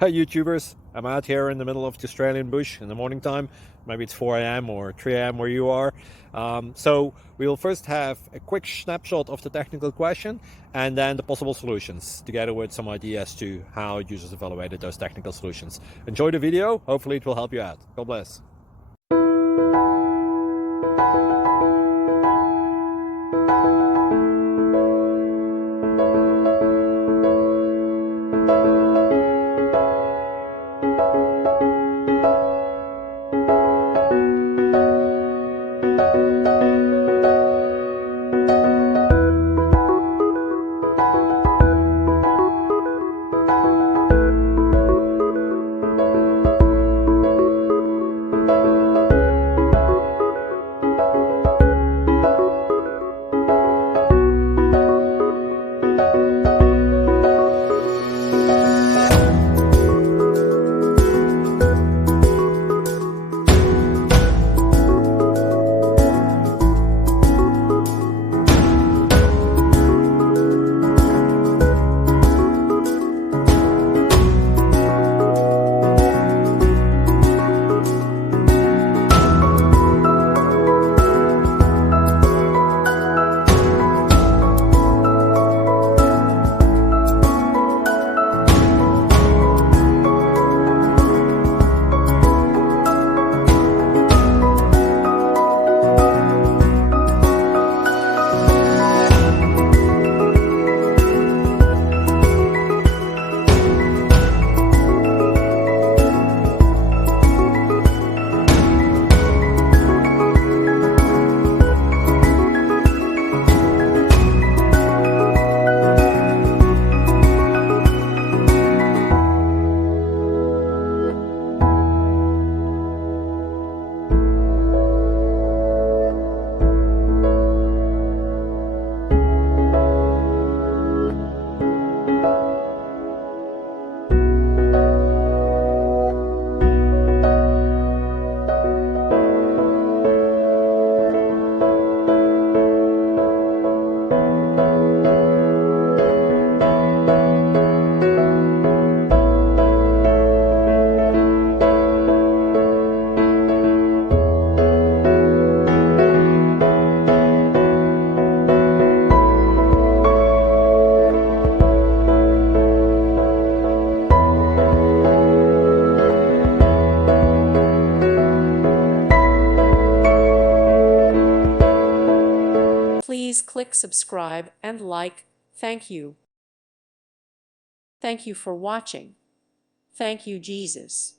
Hi YouTubers, I'm out here in the middle of the Australian bush in the morning time. Maybe it's 4 a.m. or 3 a.m. where you are. So we'll first have a quick snapshot of the technical question and then the possible solutions, together with some ideas to how users evaluated those technical solutions. Enjoy the video, hopefully it will help you out. God bless. Please click subscribe and like. Thank you. Thank you for watching. Thank you, Jesus.